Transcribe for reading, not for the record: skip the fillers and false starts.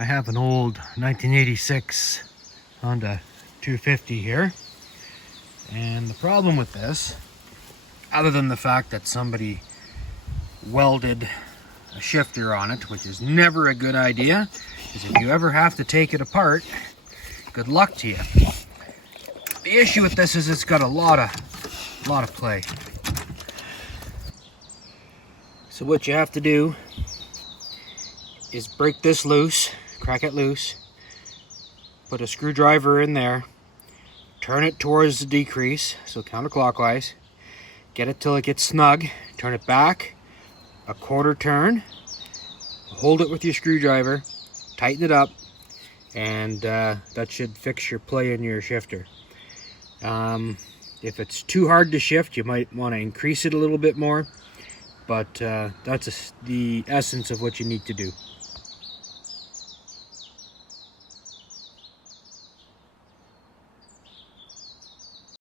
I have an old 1986 Honda 250 here, and the problem with this, other than the fact that somebody welded a shifter on it, which is never a good idea, is if you ever have to take it apart, good luck to you. The issue with this is it's got a lot of play. So what you have to do is break this loose, crack it loose, put a screwdriver in there, turn it towards the decrease, so counterclockwise, get it till it gets snug, turn it back a quarter turn, hold it with your screwdriver, tighten it up, and that should fix your play in your shifter. If it's too hard to shift, you might want to increase it a little bit more, but that's the essence of what you need to do.